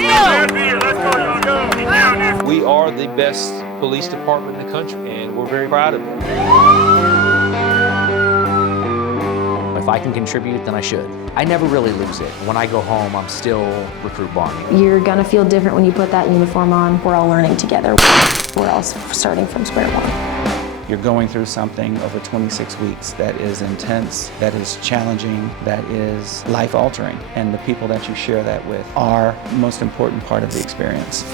We are the best police department in the country, and we're very proud of it. If I can contribute, then I should. I never really lose it. When I go home, I'm still recruit bonding. You're gonna feel different when you put that uniform on. We're all learning together. We're all starting from square one. You're going through something over 26 weeks that is intense, that is challenging, that is life-altering. And the people that you share that with are the most important part of the experience.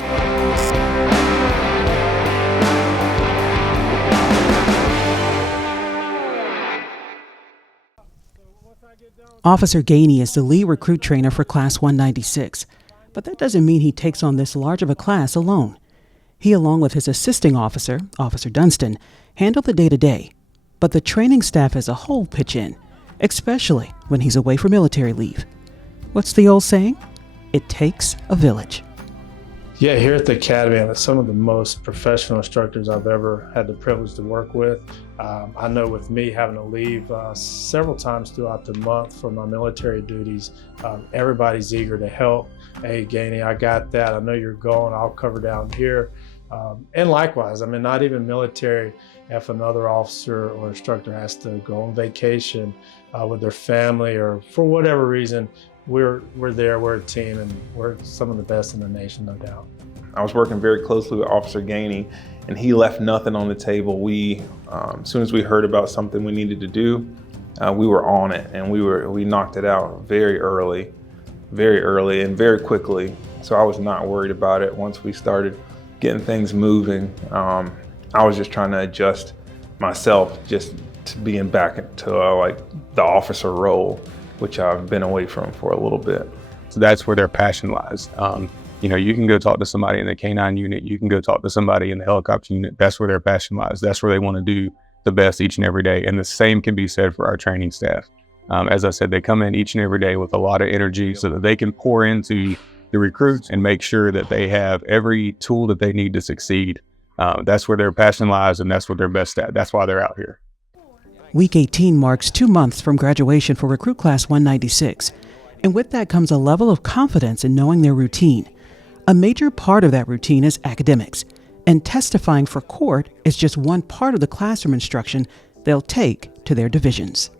Officer Gainey is the lead recruit trainer for Class 196, but that doesn't mean he takes on this large of a class alone. He, along with his assisting officer, Officer Dunstan, handle the day-to-day, but the training staff as a whole pitch in, especially when he's away for military leave. What's the old saying? It takes a village. Yeah, here at the Academy, I'm some of the most professional instructors I've ever had the privilege to work with. I know with me having to leave several times throughout the month for my military duties, everybody's eager to help. Hey, Gainey, I got that. I know you're going. I'll cover down here. And likewise, I mean, not even military, if another officer or instructor has to go on vacation with their family or for whatever reason, we're there, we're a team, and we're some of the best in the nation, no doubt. I was working very closely with Officer Gainey, and he left nothing on the table. As soon as we heard about something we needed to do, we were on it, and we knocked it out very early and very quickly. So I was not worried about it. Once we started getting things moving, I was just trying to adjust myself just to being back to like the officer role, which I've been away from for a little bit. So that's where their passion lies. You know, you can go talk to somebody in the K-9 unit, you can go talk to somebody in the helicopter unit. That's where their passion lies. That's where they want to do the best each and every day. And the same can be said for our training staff. As I said, they come in each and every day with a lot of energy so that they can pour into the recruits and make sure that they have every tool that they need to succeed. That's where their passion lies, and that's what they're best at. That's why they're out here. Week 18 marks 2 months from graduation for Recruit Class 196, and with that comes a level of confidence in knowing their routine. A major part of that routine is academics, and testifying for court is just one part of the classroom instruction they'll take to their divisions.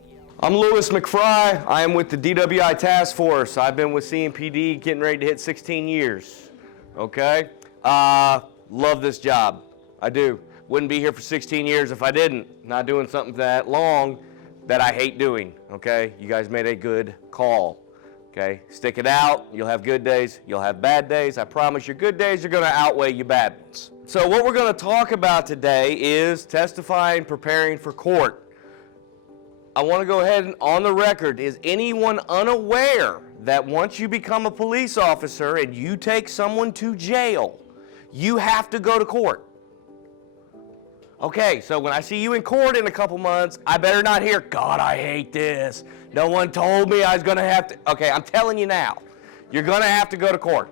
I'm Louis McFry. I am with the DWI Task Force. I've been with CMPD getting ready to hit 16 years, okay? Love this job, I do. Wouldn't be here for 16 years if I didn't. Not doing something that long that I hate doing, okay? You guys made a good call, okay? Stick it out. You'll have good days. You'll have bad days. I promise your good days are gonna outweigh your bad ones. So what we're gonna talk about today is testifying, preparing for court. I wanna go ahead and on the record, is anyone unaware that once you become a police officer and you take someone to jail, you have to go to court? Okay, so when I see you in court in a couple months, I better not hear, God, I hate this. No one told me I was gonna have to. Okay, I'm telling you now, you're gonna have to go to court.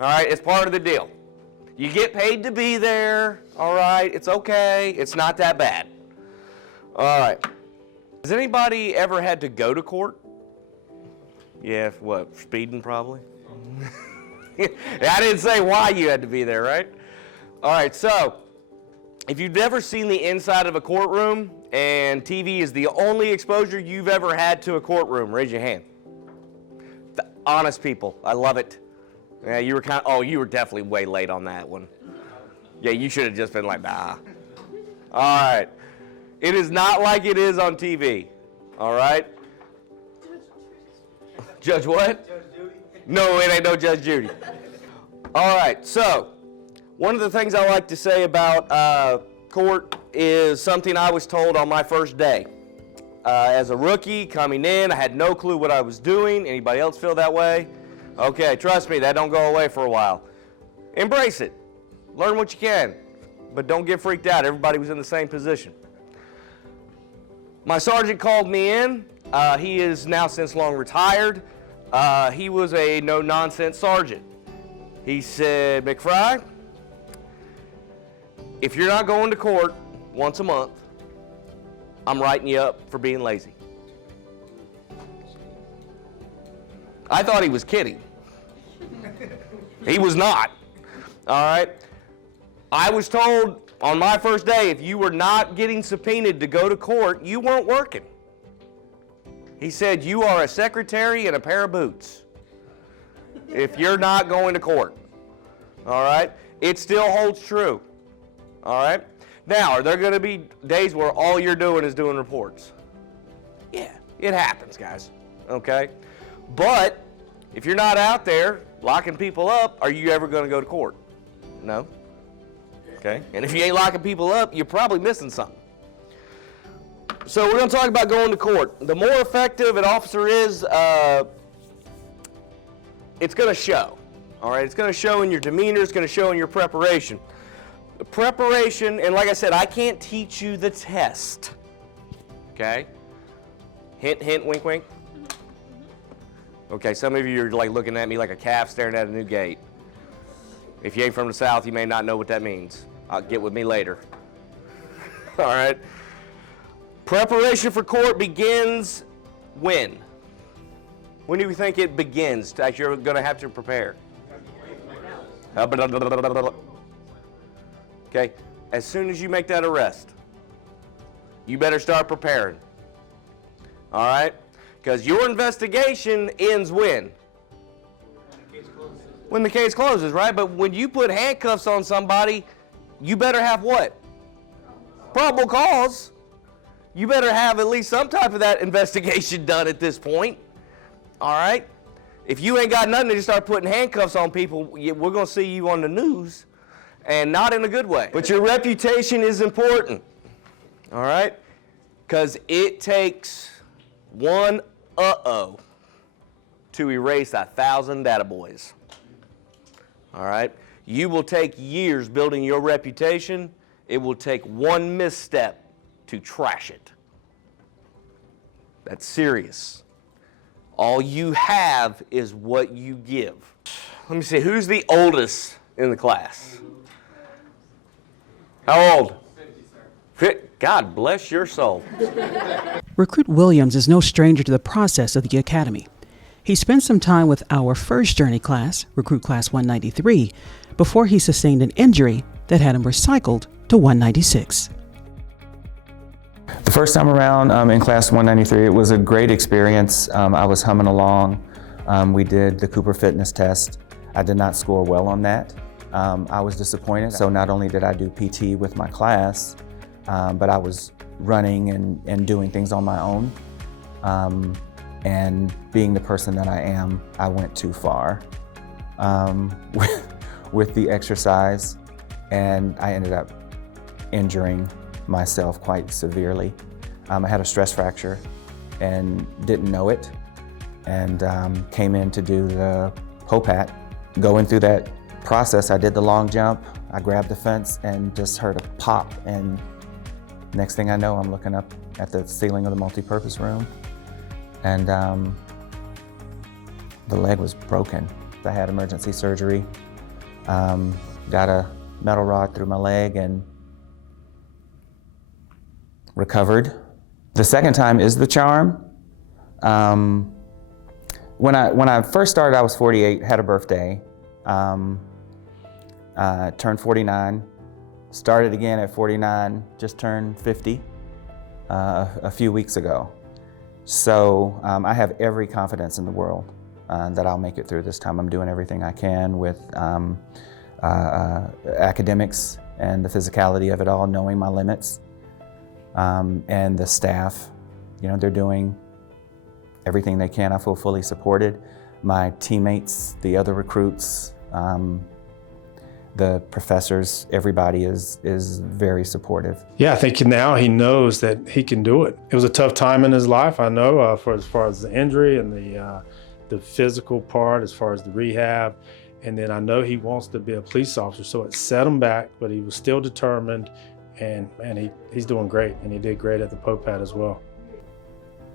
All right, it's part of the deal. You get paid to be there, all right, it's okay, it's not that bad. All right, has anybody ever had to go to court? Yeah, what, speeding probably? I didn't say why you had to be there, right? All right, so, if you've never seen the inside of a courtroom and TV is the only exposure you've ever had to a courtroom, raise your hand. The honest people, I love it. Yeah, you were you were definitely way late on that one. Yeah, you should have just been like, nah. All right, it is not like it is on TV, all right? Judge what? Judge Judy. No, it ain't no Judge Judy. All right, so, one of the things I like to say about court is something I was told on my first day. As a rookie coming in, I had no clue what I was doing. Anybody else feel that way? Okay, trust me, that don't go away for a while. Embrace it. Learn what you can, but don't get freaked out. Everybody was in the same position. My sergeant called me in. He is now since long retired. He was a no-nonsense sergeant. He said, McFry, if you're not going to court once a month, I'm writing you up for being lazy. I thought he was kidding. He was not. All right? I was told on my first day, if you were not getting subpoenaed to go to court, you weren't working. He said, you are a secretary and a pair of boots if you're not going to court. All right? It still holds true. All right? Now, are there going to be days where all you're doing is doing reports? Yeah, it happens, guys. Okay? But if you're not out there locking people up, are you ever going to go to court? No. Okay? And if you ain't locking people up, you're probably missing something. So we're going to talk about going to court. The more effective an officer is, it's going to show. All right? It's going to show in your demeanor. It's going to show in your preparation. The preparation, and like I said, I can't teach you the test. Okay? Hint, hint, wink, wink. Okay, some of you are like looking at me like a calf staring at a new gate. If you ain't from the South, you may not know what that means. Get with me later. All right? Preparation for court begins when? When do we think it begins that you're going to have to prepare? Okay, as soon as you make that arrest, you better start preparing. All right? Because your investigation ends when? When the case closes, right? But when you put handcuffs on somebody, you better have what? Probable cause. You better have at least some type of that investigation done at this point. All right? If you ain't got nothing to start putting handcuffs on people, we're going to see you on the news, and not in a good way. But your reputation is important. All right? Because it takes one uh-oh to erase 1,000 attaboys. All right? You will take years building your reputation. It will take one misstep to trash it. That's serious. All you have is what you give. Let me see, who's the oldest in the class? How old? 50, sir. God bless your soul. Recruit Williams is no stranger to the process of the academy. He spent some time with our first journey class, Recruit Class 193, before he sustained an injury that had him recycled to 196. The first time around in Class 193, it was a great experience. I was humming along. We did the Cooper fitness test. I did not score well on that. I was disappointed. So not only did I do PT with my class, but I was running and doing things on my own. And being the person that I am, I went too far with the exercise, and I ended up injuring myself quite severely. I had a stress fracture and didn't know it, and came in to do the POPAT. Going through that process, I did the long jump, I grabbed the fence and just heard a pop, and next thing I know, I'm looking up at the ceiling of the multi-purpose room, and the leg was broken. I had emergency surgery, got a metal rod through my leg and recovered. The second time is the charm. When I first started, I was 48, had a birthday, turned 49, started again at 49, just turned 50 a few weeks ago. So I have every confidence in the world that I'll make it through this time. I'm doing everything I can with academics and the physicality of it all, knowing my limits. And the staff, you know, they're doing everything they can. I feel fully supported. My teammates, the other recruits, the professors, everybody is very supportive. Yeah, I think now he knows that he can do it. It was a tough time in his life, I know, for as far as the injury and the physical part, as far as the rehab. And then I know he wants to be a police officer, so it set him back, but he was still determined. And he's doing great, and he did great at the POPAT as well.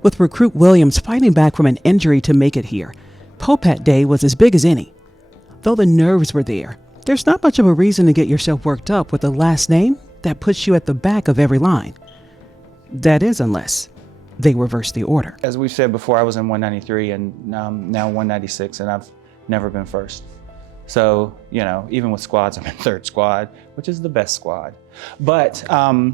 With Recruit Williams fighting back from an injury to make it here, POPAT Day was as big as any. Though the nerves were there, there's not much of a reason to get yourself worked up with a last name that puts you at the back of every line. That is, unless they reverse the order. As we've said before, I was in 193 and now 196, and I've never been first. So, you know, even with squads, I'm in 3rd squad, which is the best squad. But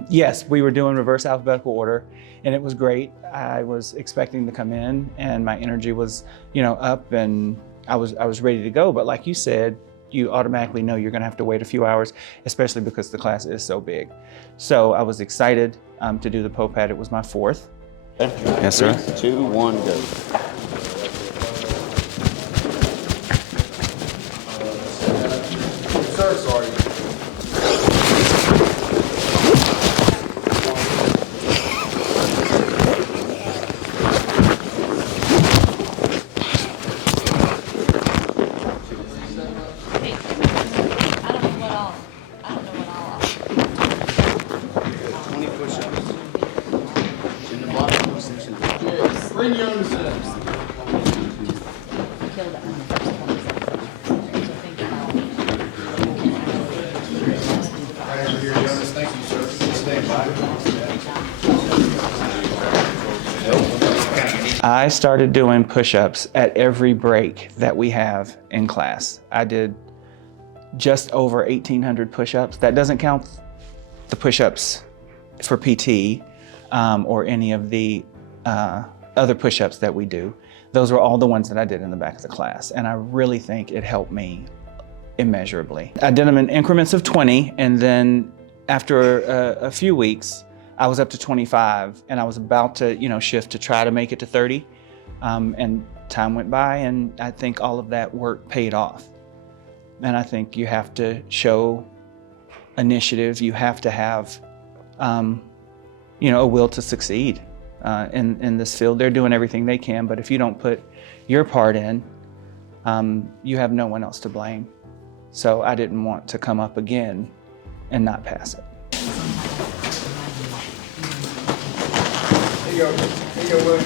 yes, we were doing reverse alphabetical order, and it was great. I was expecting to come in, and my energy was, you know, up, and I was ready to go. But like you said, you automatically know you're gonna have to wait a few hours, especially because the class is so big. So I was excited to do the POPAD. It was my 4th. Yes, sir. 3, 2, 1, go. Sir, sorry. I started doing push-ups at every break that we have in class. I did just over 1,800 push-ups. That doesn't count the push-ups for PT or any of the other push-ups that we do. Those were all the ones that I did in the back of the class, and I really think it helped me immeasurably. I did them in increments of 20, and then after a few weeks, I was up to 25, and I was about to, you know, shift to try to make it to 30, and time went by, and I think all of that work paid off. And I think you have to show initiative. You have to have, you know, a will to succeed in this field. They're doing everything they can, but if you don't put your part in, you have no one else to blame. So I didn't want to come up again and not pass it. Here you go, William.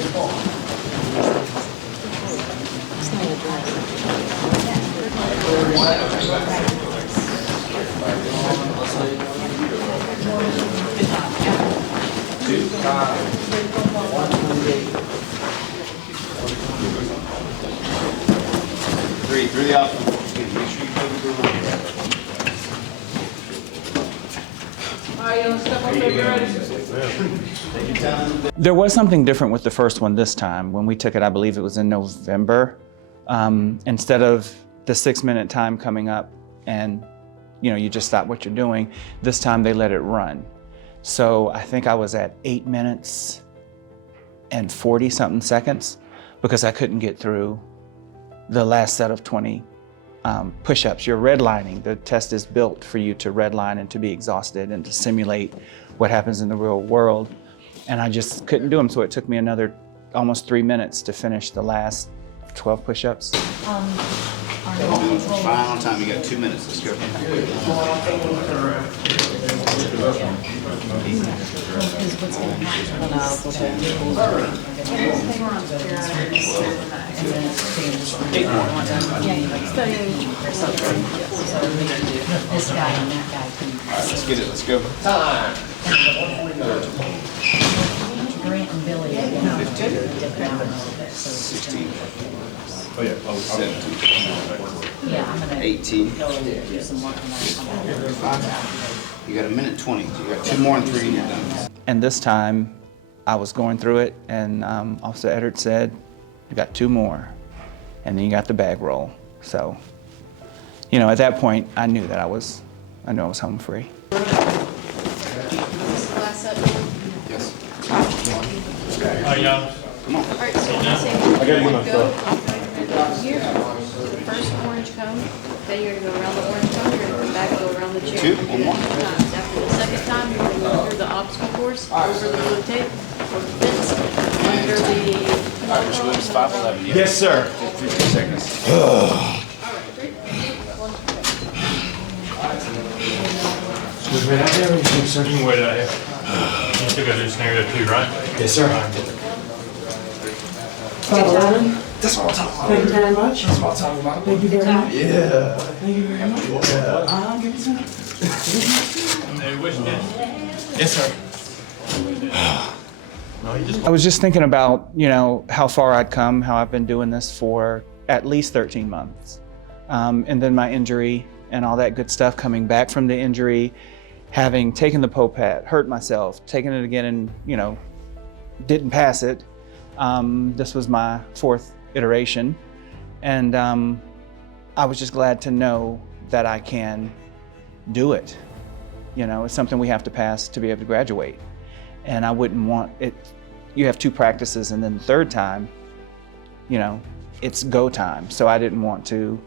Through the obstacle. Make sure you cover the line. There was something different with the first one this time. When we took it, I believe it was in November. Instead of the 6-minute time coming up and, you know, you just stop what you're doing, this time they let it run. So I think I was at 8 minutes and 40-something seconds because I couldn't get through the last set of 20 push-ups. You're redlining. The test is built for you to redline and to be exhausted and to simulate what happens in the real world. And I just couldn't do them, so it took me another almost 3 minutes to finish the last 12 push-ups. Fine on time. You got 2 minutes. Let's go. Let's get it. Let's go. Grant and Billy. 16. Oh yeah. 17. Yeah, I'm gonna 18. do some work on that. You got 1:20. You got 2 more and 3 and you're done. And this time, I was going through it, and Officer Eddard said, "You got 2 more, and then you got the bag roll." So, you know, at that point, I knew I was home free. Yes. Yeah. Come on. All right, so you say go here, the first orange cone, then you're gonna go around the orange cone, you're gonna come back and go around the chair. 2 and 1. After the second time, you're gonna go through the obstacle course, over the blue tape, over the fence, under the... Irish Williams 511. Yes, sir. 50 seconds. You can wait out here. You still got to do scenario 2, right? Yes, sir. 511. That's what I'm talking about. Thank you very much. That's what I'm talking about. Thank you very much. Yeah. Thank you very much. Give me some. Hey, which day? Yes, sir. I was just thinking about, you know, how far I'd come, how I've been doing this for at least 13 months. and then my injury and all that good stuff, coming back from the injury, having taken the POPAT, hurt myself, taking it again and, you know, didn't pass it. This was my 4th iteration. And I was just glad to know that I can do it. You know, it's something we have to pass to be able to graduate. And I wouldn't want it, you have 2 practices and then the 3rd time, you know, it's go time. So I didn't want to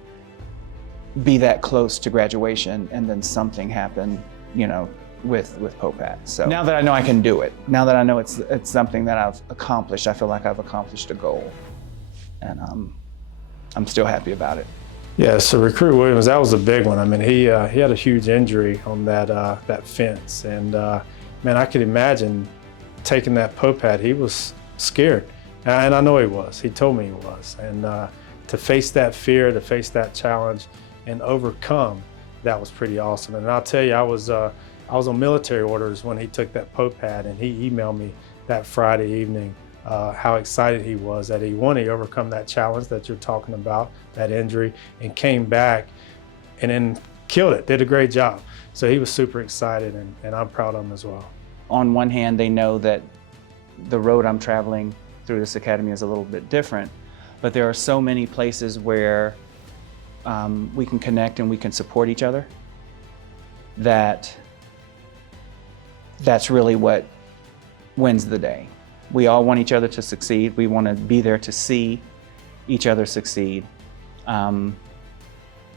be that close to graduation and then something happen, you know, with POPAT. So now that I know I can do it, now that I know it's something that I've accomplished, I feel like I've accomplished a goal. And I'm still happy about it. Yeah, so Recruit Williams, that was a big one. I mean, he had a huge injury on that fence, and man, I could imagine taking that POPAT. He was scared, and I know he was. He told me he was, and to face that fear, to face that challenge, and overcome, that was pretty awesome. And I'll tell you, I was on military orders when he took that POPAT, and he emailed me that Friday evening how excited he was that he overcome that challenge that you're talking about, that injury, and came back and then killed it, did a great job. So he was super excited, and I'm proud of him as well. On one hand, they know that the road I'm traveling through this academy is a little bit different, but there are so many places where we can connect and we can support each other, that's really what wins the day. We all want each other to succeed. We want to be there to see each other succeed. And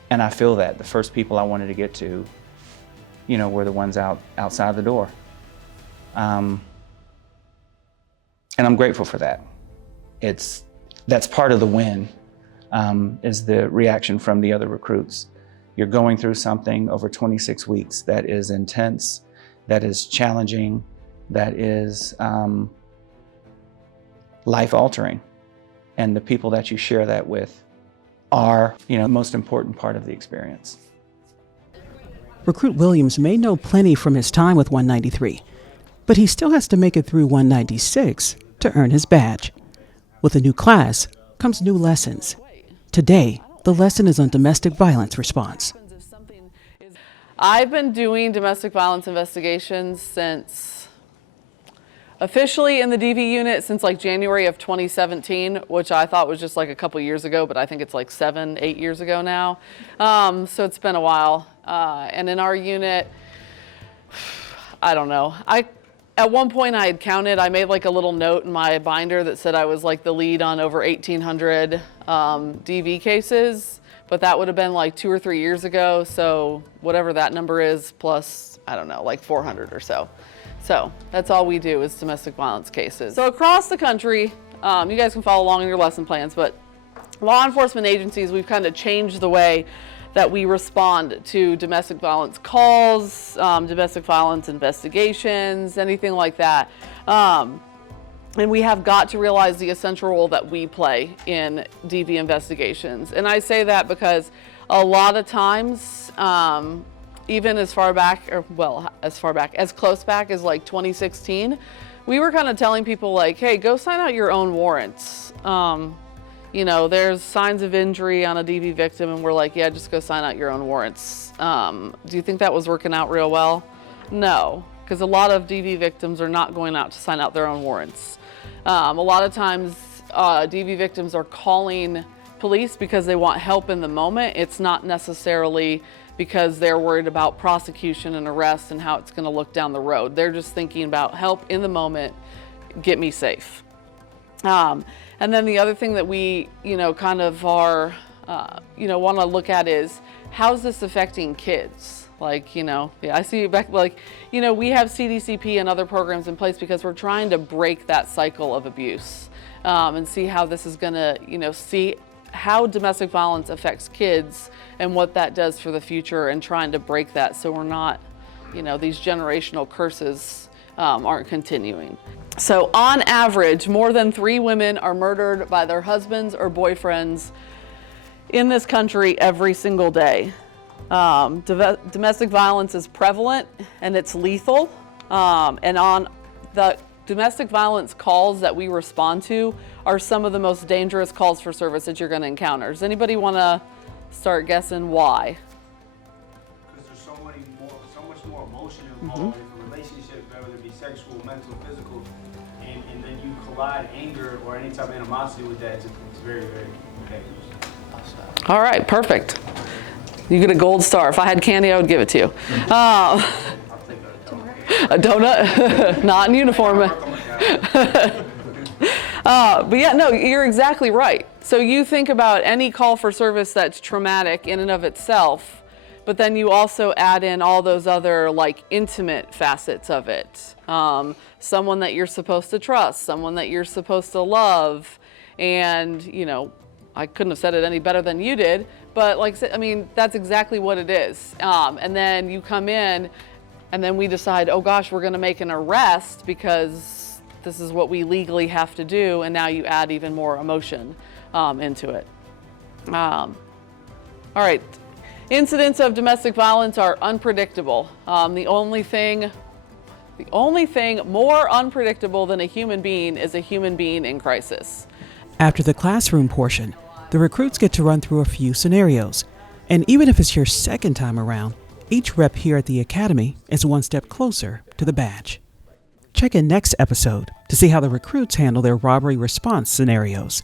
I feel that the first people I wanted to get to, you know, were the ones outside the door. And I'm grateful for that. That's part of the win, is the reaction from the other recruits. You're going through something over 26 weeks that is intense, that is challenging, that is life-altering. And the people that you share that with are, you know, the most important part of the experience. Recruit Williams may know plenty from his time with 193, but he still has to make it through 196 to earn his badge. With a new class comes new lessons. Today, the lesson is on domestic violence response. I've been doing domestic violence investigations officially in the DV unit since like January of 2017, which I thought was just like a couple years ago, but I think it's like 7-8 years ago now. So it's been a while. And in our unit, I don't know. At one point I had counted, I made like a little note in my binder that said I was like the lead on over 1,800 DV cases, but that would have been like 2 or 3 years ago. So whatever that number is, plus, I don't know, like 400 or so. So that's all we do is domestic violence cases. So across the country, you guys can follow along in your lesson plans, but law enforcement agencies, we've kind of changed the way that we respond to domestic violence calls, domestic violence investigations, anything like that. And we have got to realize the essential role that we play in DV investigations. And I say that because a lot of times, even as far back, as close back as like 2016, we were kind of telling people like, hey, go sign out your own warrants. You know, there's signs of injury on a DV victim, and we're like, yeah, just go sign out your own warrants. Do you think that was working out real well? No, because a lot of DV victims are not going out to sign out their own warrants. A lot of times, DV victims are calling police because they want help in the moment. It's not necessarily because they're worried about prosecution and arrest and how it's going to look down the road. They're just thinking about help in the moment, get me safe. And then the other thing that we, kind of are, want to look at is, how's this affecting kids? Like, I see you back, like, we have CDCP and other programs in place because we're trying to break that cycle of abuse, and see how this is going to, see how domestic violence affects kids and what that does for the future, and trying to break that so we're not, these generational curses aren't continuing. So on average, more than 3 women are murdered by their husbands or boyfriends in this country every single day. Domestic violence is prevalent and it's lethal. And on the domestic violence calls that we respond to are some of the most dangerous calls for service that you're going to encounter. Does anybody want to start guessing why. Because there's so much more emotion involved in a relationship, whether it be sexual, mental, physical, and then you collide anger or any type of animosity with that. It's very, very dangerous. All right, perfect. You get a gold star. If I had candy, I would give it to you. A donut, not in uniform. But yeah, no, you're exactly right. So you think about any call for service that's traumatic in and of itself, but then you also add in all those other like intimate facets of it. Someone that you're supposed to trust, someone that you're supposed to love, and you know, I couldn't have said it any better than you did, but like, I mean, that's exactly what it is. And then you come in and then we decide, oh gosh, we're gonna make an arrest because this is what we legally have to do, and now you add even more emotion into it. All right, incidents of domestic violence are unpredictable. The only thing more unpredictable than a human being is a human being in crisis. After the classroom portion, the recruits get to run through a few scenarios. And even if it's your second time around, each rep here at the Academy is one step closer to the badge. Check in next episode to see how the recruits handle their robbery response scenarios.